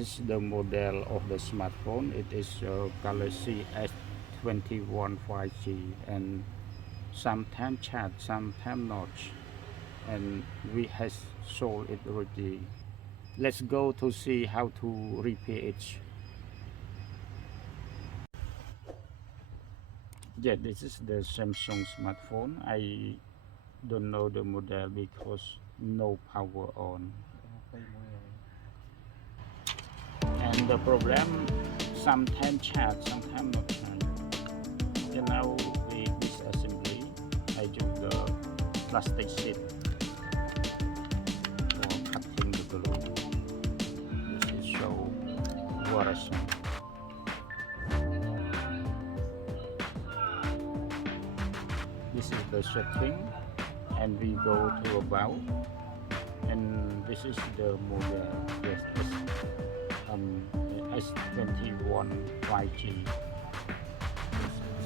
is the model of the smartphone. It is Galaxy S21 5G, and sometimes chat, sometimes not, and we has sold it already. Let's go to see how to repair it. Yeah, this is the Samsung smartphone. I don't know the model because no power on. And the problem, sometimes chat, sometimes not chat. And now with disassembly, I use the plastic sheet for cutting the glue. This is show Borann. This is the setting, and we go to about, and this is the model. Yes, this S21 5G.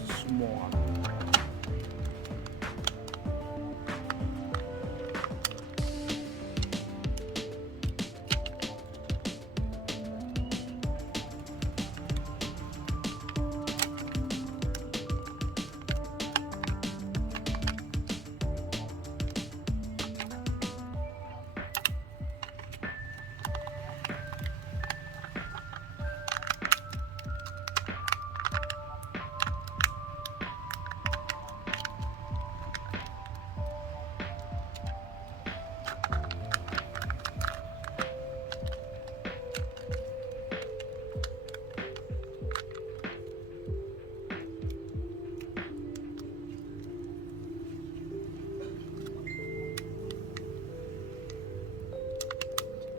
It's small.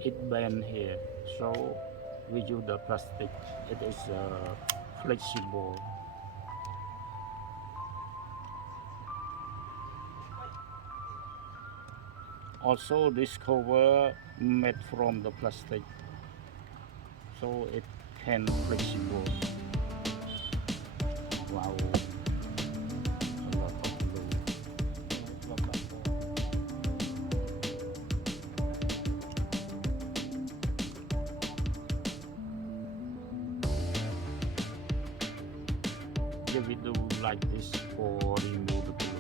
It bend here, so we use the plastic. It is flexible. Also, this cover made from the plastic, so it can flexible. Wow, a lot of glue. We do like this for remove the glue.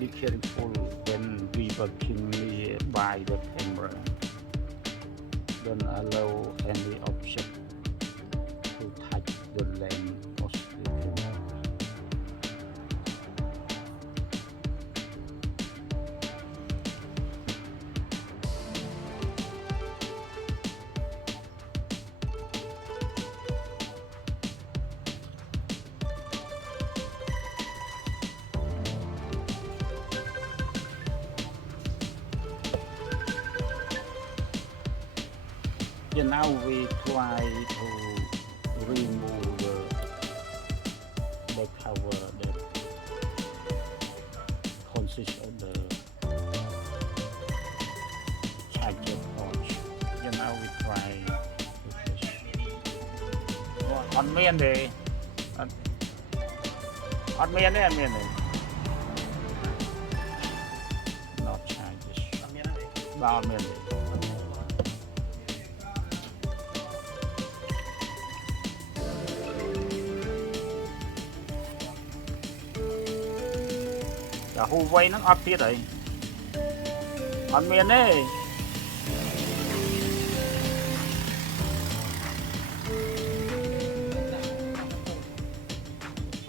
Be careful when we working nearby the camera. Don't allow any object to touch the lens of the camera. And now we try to remove the cover that consists of the charger pouch. And now we try with this. On miền đi, on miền đấy, not charges. On miền đi. Hù vây nó ấp tiết đấy. Ăn miên đấy.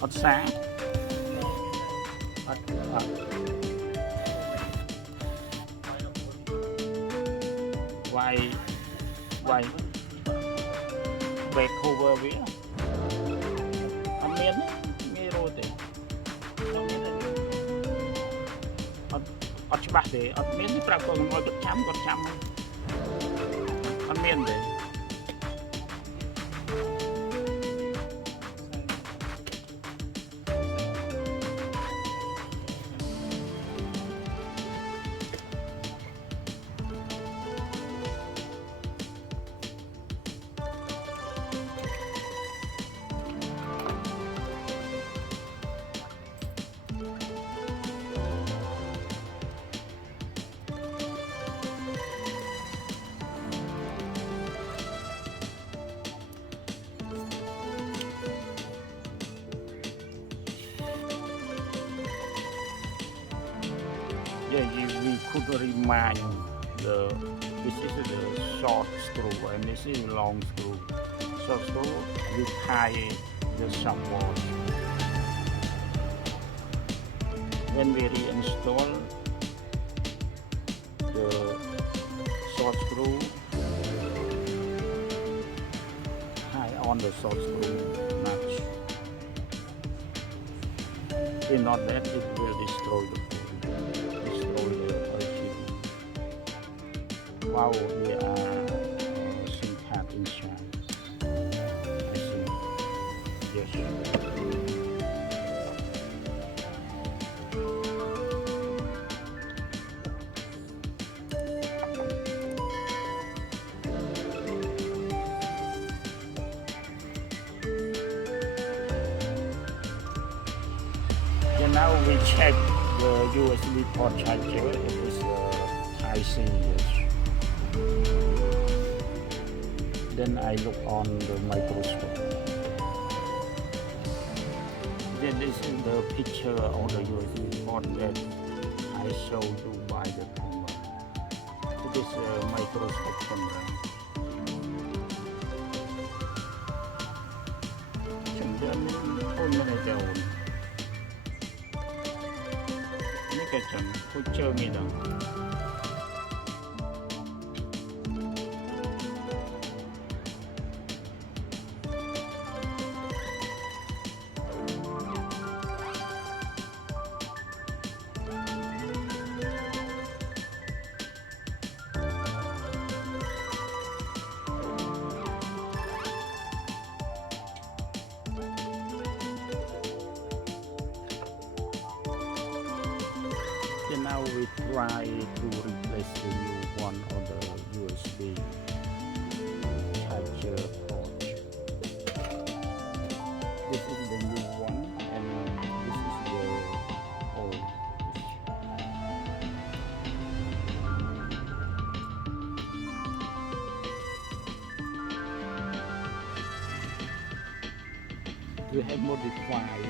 Ất sáng. Vay về cover vía. Ăn miên đấy. Nghe rồi thì. អត់ច្បាស់ទេអត់មានប្រាប់គាត់កុំឲ្យគាត់ចាំអត់មានទេ Yeah, we could remind this is the short screw and this is long screw. Short screw, we tie the support. When we reinstall the short screw, tie on the short screw nut. If not that, it will destroy the wow, they are SIM card inside. I think. Yes. Then now we check the USB port charger. It is Type-C. Yes. Then I look on the microscope. Then this is the picture of the USB port that I showed you by the camera. It is a microscope camera. Ini kacang, kucel midang. Now we try to replace the new one of the USB charger port. This is the new one and this is the old. We have modified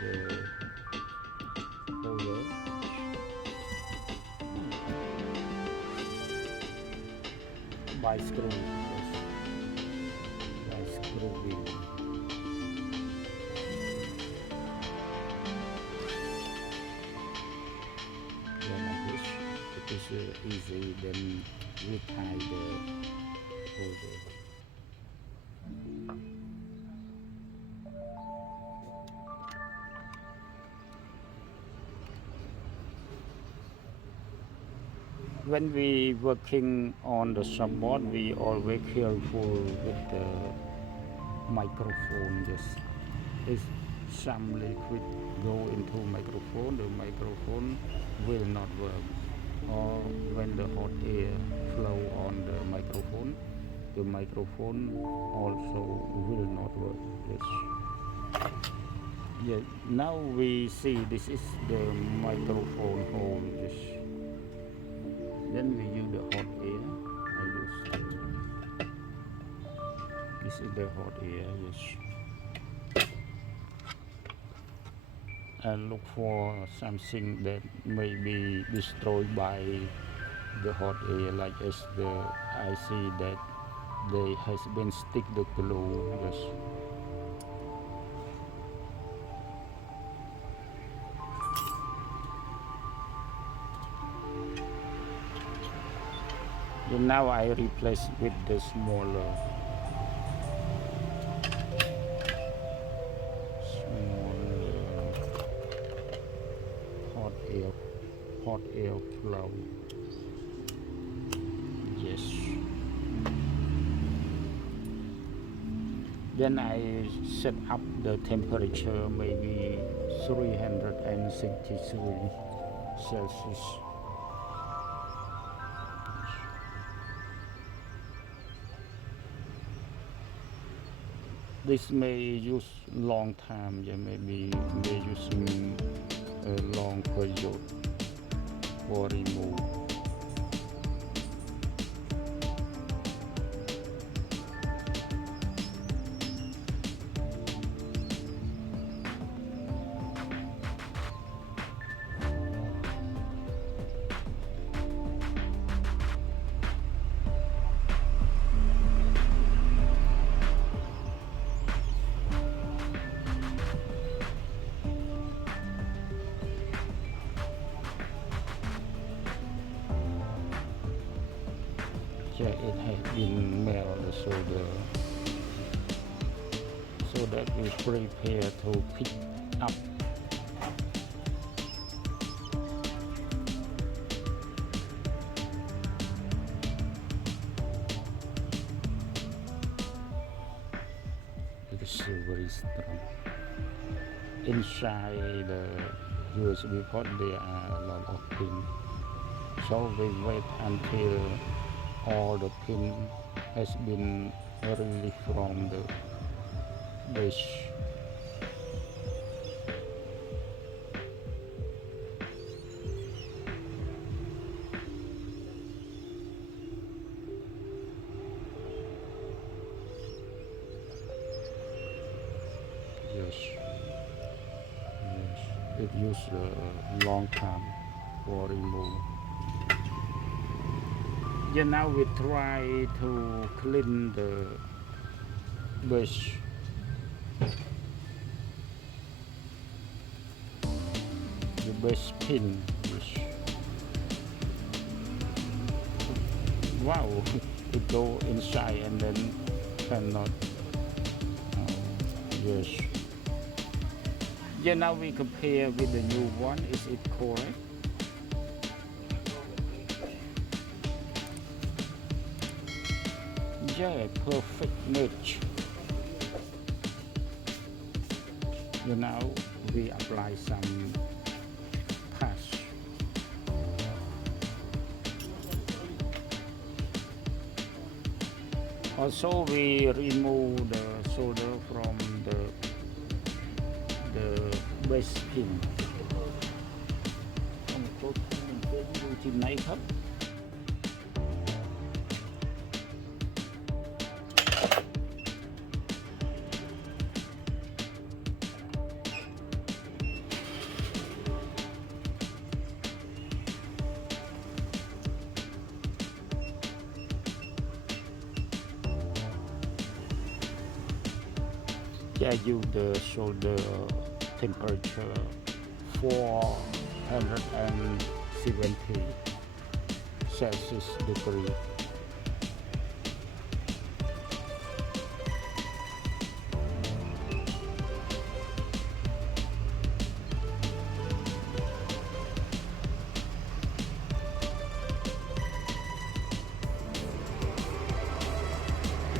the holder. By screw, yes. By screw wheel. Then like this, it is easy. Then we tie the holder. When we working on the support, we always careful with the microphone. Yes, if some liquid go into microphone, the microphone will not work. Or when the hot air flow on the microphone also will not work. Yes. Yeah. Now we see this is the microphone hole. Yes. Then we use the hot air. This is the hot air, yes. And look for something that may be destroyed by the hot air, like as the I see that they has been stick the glue, yes. And now I replace with the smaller hot air airflow. Yes. Then I set up the temperature maybe 363 Celsius. This may use long time, yeah, maybe may using a long period for remove. Yeah, it has been melted, so that we prepare to pick up. It is very strong. Inside the USB port there are a lot of pins, so we wait until all the pin has been released from the base. Yes, it used a long time for remove. Yeah, now we try to clean the base. The base pin. Yes. Wow, it go inside and then cannot. Yes. Yeah, now we compare with the new one. Is it correct? Yeah, perfect match. You know, we apply some patch. Also, we remove the solder from the base pin. ดูทีมไหนครับ I use the solder temperature 470 Celsius degree.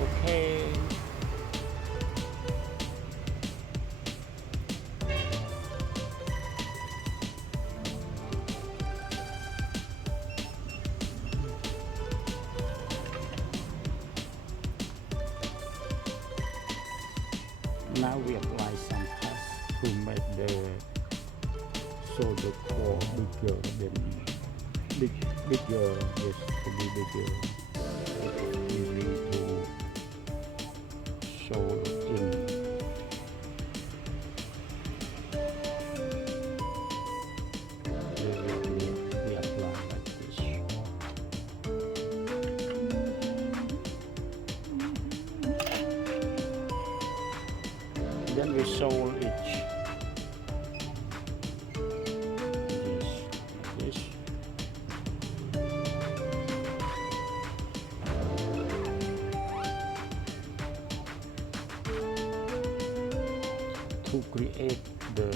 Okay. Now we apply some paste to make the solder core bigger than bigger, yes, to be bigger. We need to solder in. We apply like this. Then we solder each. Yes. To create the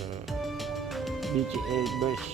BGA base.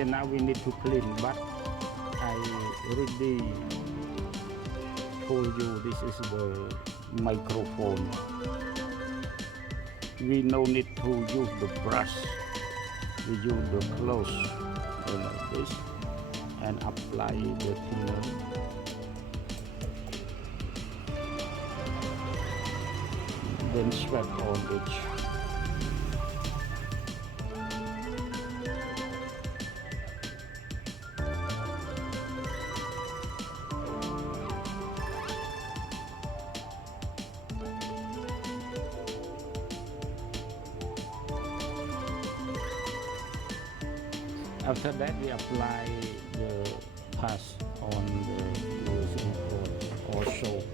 Yeah, now we need to clean, but I already told you this is the microphone. We no need to use the brush. We use the cloth like this and apply the thinner. Then spread on each. After that, we apply the pass on the silicone or soap.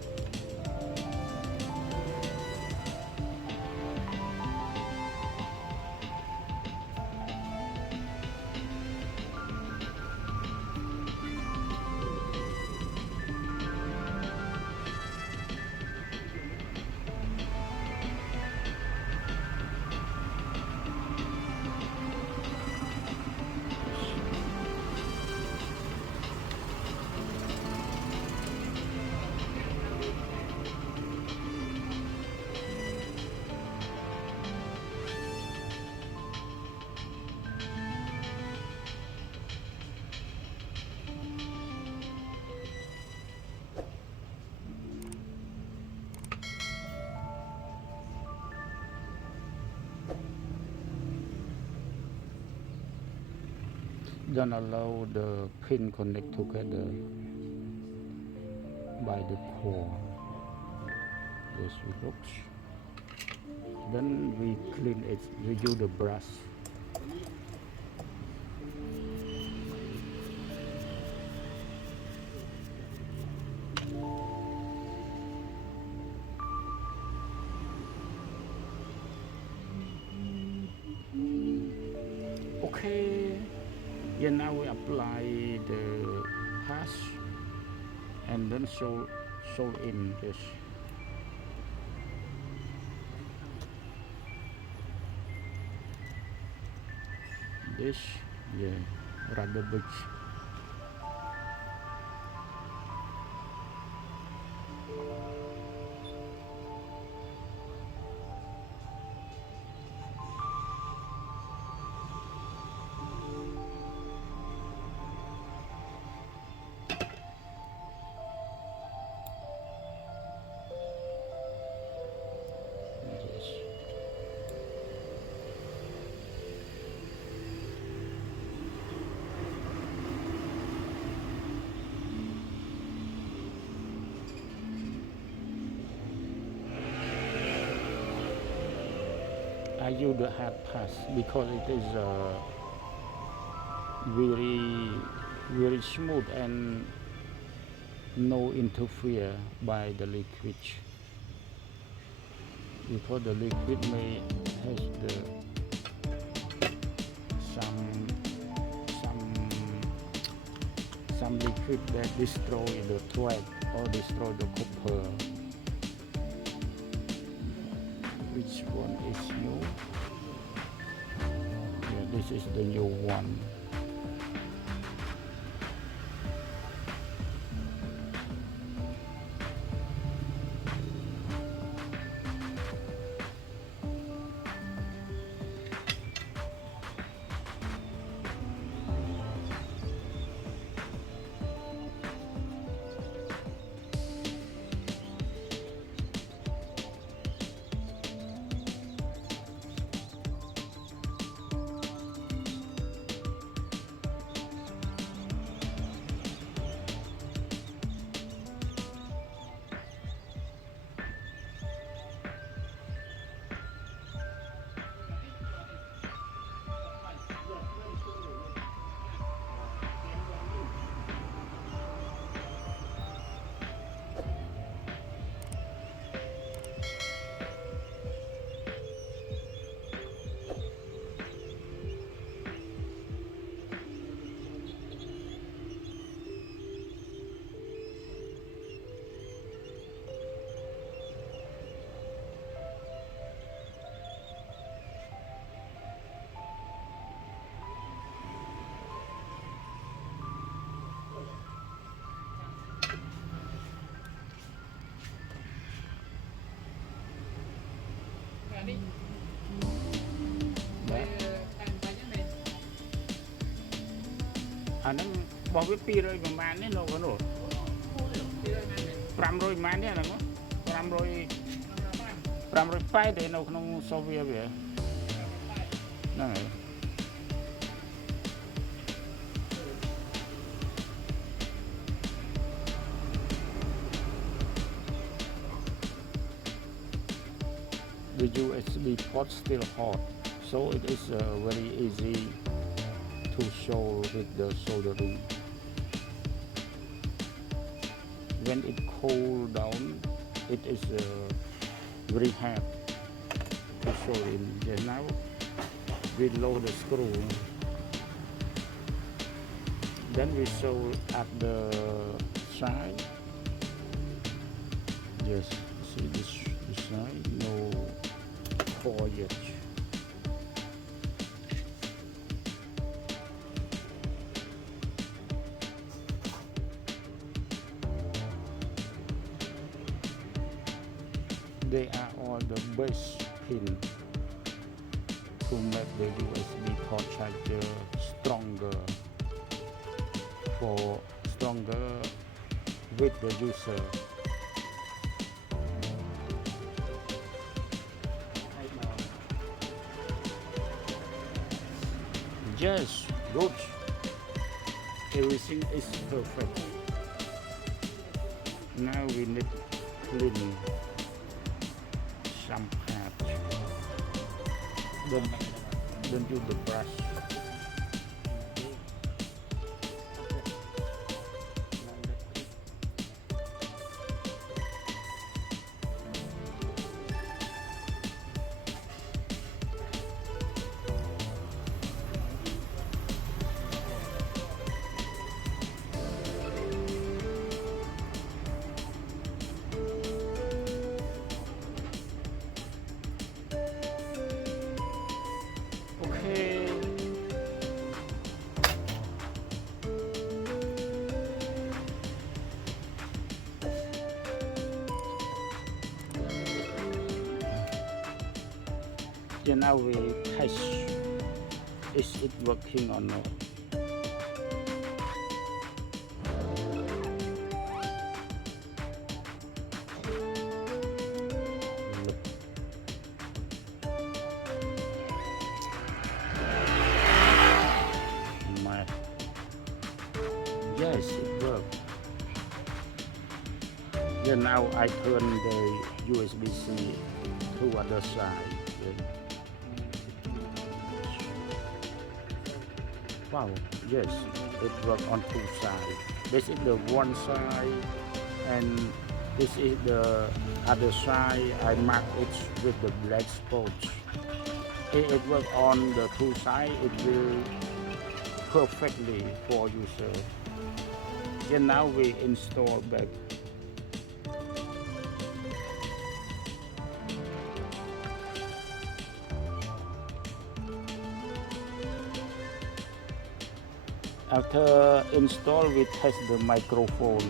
Don't allow the pin connect together by the core. This looks. Then we clean it. We use the brush. Okay. Yeah, now we apply the pass and then sew in this. This, yeah, rather big. I use the hard pass because it is very smooth and no interfere by the liquid, because the liquid may has the some liquid that destroy the thread or destroy the copper. Which one is new? Yeah, this is the new one. anh ấy bỏ cái pi rồi mà man đấy nó có nổi 500 ម៉ានទេអាហ្នឹង580ទេនៅក្នុងសូវៀតវាហ្នឹងហើយ The USB port still hot, so it is very easy to show with the soldering. When it cool down, it is very hard to show in. Just now we load the screw, then we show at the side. Yes, see this side, no core yet. They are all the base pin to make the USB port charger stronger with the user. Yes, good. Everything is perfect. Now we need clean some part. Don't use the brush. Then now we test, is it working or not? Yes, it worked. Then now I turn the USB-C to other side. Wow, yes, it works on two sides. This is the one side and this is the other side. I mark it with the black spots. If it works on the two sides, it will perfectly for user. Then now we install back. After install, we test the microphone.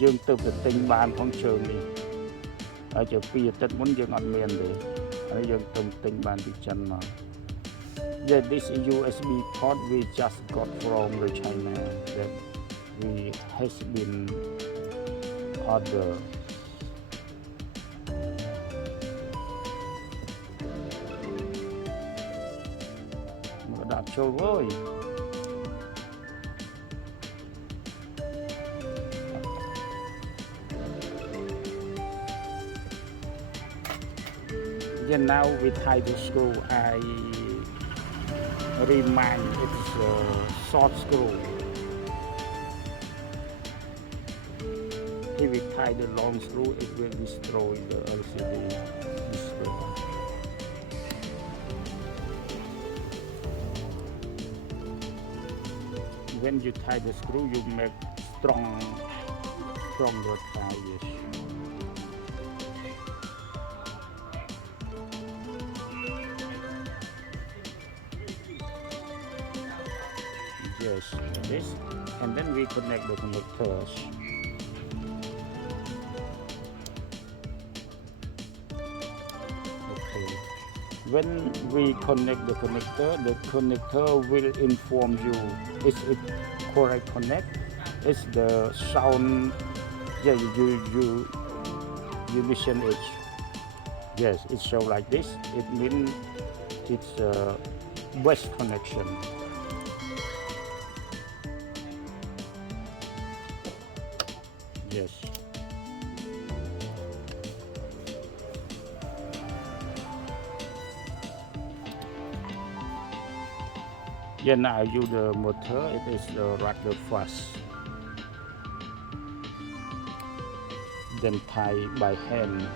Dương từ cái tinh bàn phong trường đi. Ở chỗ phía tất muốn dương ngọt miền đi. Ở dương từ tinh bàn bị chân mà. Yeah, this USB port we just got from the China that we has been ordered. Đạp trôi ơi. Then now we tie the screw. I remind it's a short screw. If we tie the long screw, it will destroy the LCD display. When you tie the screw, you make stronger ties. Yes, like this, and then we connect the connectors. Okay. When we connect the connector will inform you is it correct connect, is the sound, yeah, you listen it. Yes, it show like this. It means it's a west connection. Yes. Yeah, now you the motor, it is rather fast. Then tie by hand.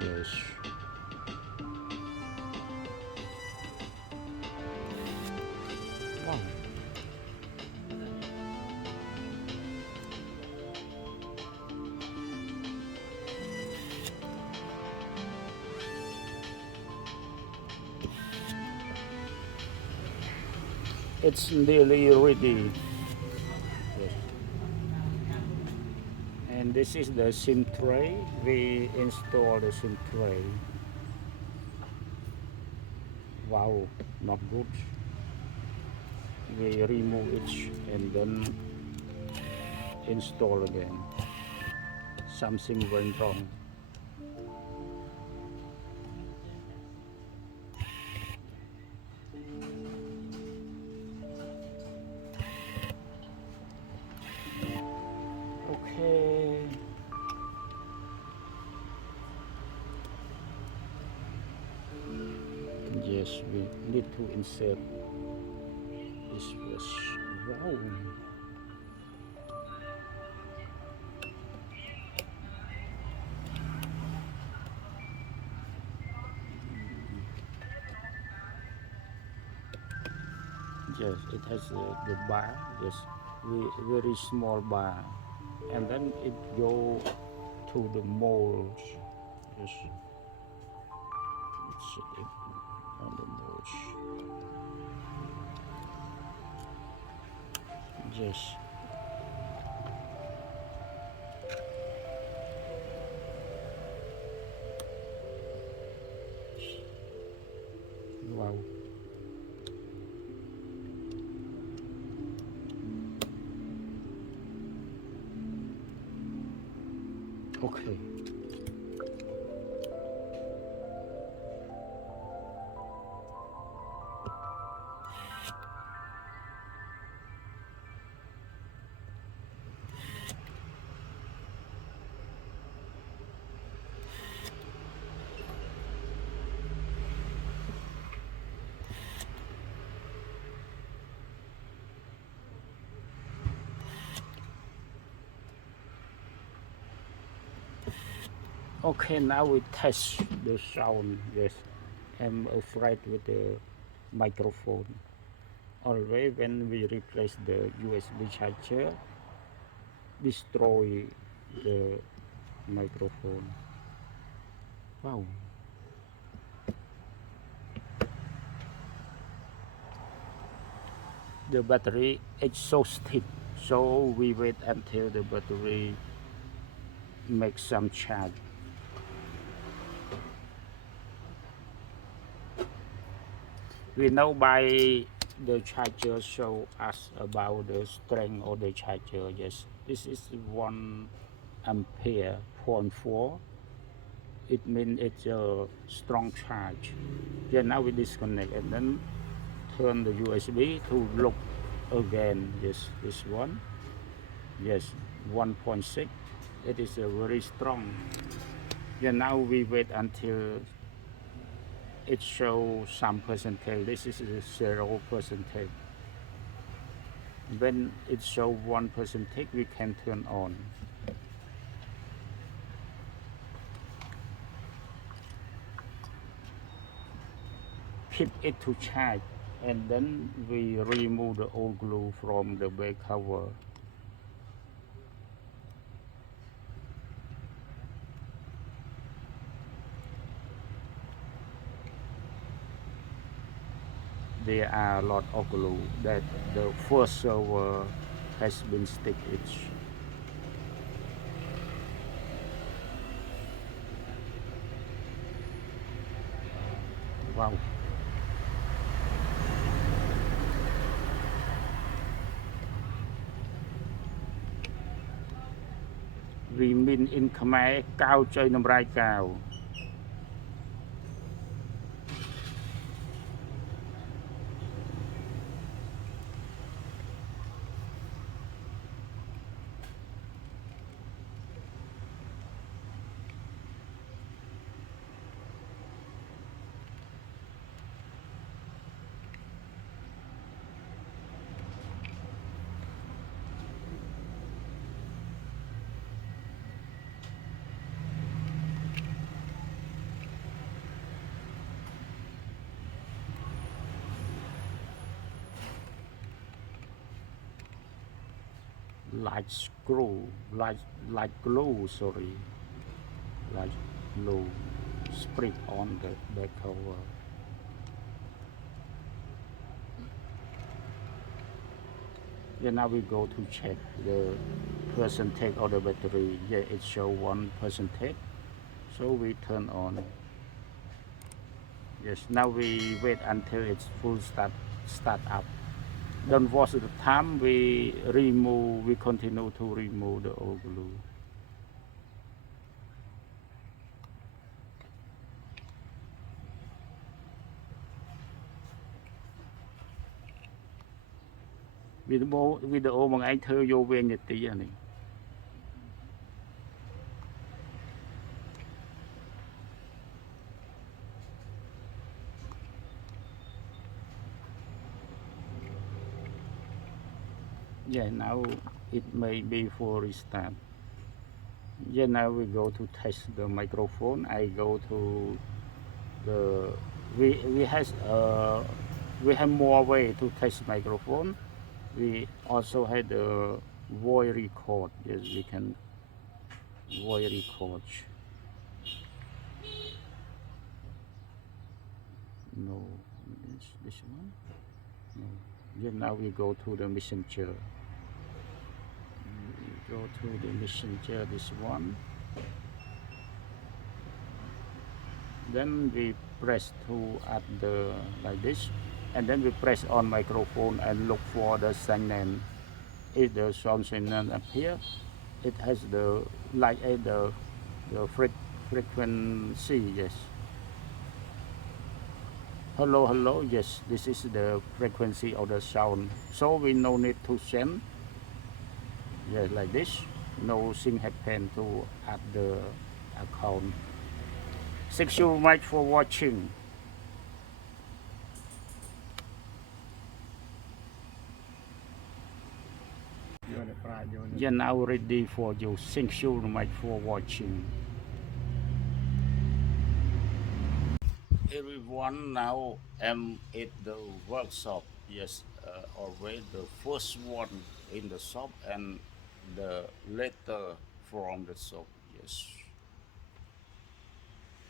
Yes. Wow. It's nearly ready. Yes. And this is the SIM tray. We install the SIM tray. Wow, not good. We remove it and then install again. Something went wrong. Okay. Yes, we need to insert this was wow. Yes, it has the bar. Yes, very small bar, and then it go to the molds. Yes, it's it on the molds. Yes. Wow. Okay. Okay, now we test the sound. Yes, I'm afraid with the microphone. Always when we replace the USB charger, destroy the microphone. Wow. The battery is so stiff, so we wait until the battery makes some charge. We know by the charger show us about the strength of the charger. Yes, this is 1 ampere 0.4. It means it's a strong charge. Yeah, now we disconnect and then turn the USB to look again. Yes, this one. Yes, 1.6. It is a very strong. Yeah, now we wait until it shows some percentage. This is a 0%. When it shows 1%, we can turn on. Keep it to charge, and then we remove the old glue from the back cover. there are a lot of glue that the first server has been stick it. Wow. We mean in Khmer, cow chơi nằm rai cow. Like screw, like glue, sorry, like glue, spread on the cover. Yeah, now we go to check the percentage of the battery. Yeah, it show 1%. So we turn on. Yes, now we wait until it's full start up. Don't waste the time. We continue to remove the old glue. Video mà anh thơ vô về nhật tí này. Yeah, now it may be for restart. Yeah, now we go to test the microphone. I go to the we have more way to test microphone. We also had the voice record. Yes, we can voice record. No, this one. No. Yeah, now we go to the messenger. We go to the messenger. This one. Then we press to add the like this, and then we press on microphone and look for the signal. If the sound signal appear, it has the like the frequency. Yes. Hello, hello. Yes, this is the frequency of the sound. So we no need to send. Yes, like this. No thing happen to add the account. Thank you very much for watching. Yeah, now ready for you. Thank you very much for watching. Everyone, now am at the workshop. Yes, already the first one in the shop and the letter from the shop. Yes.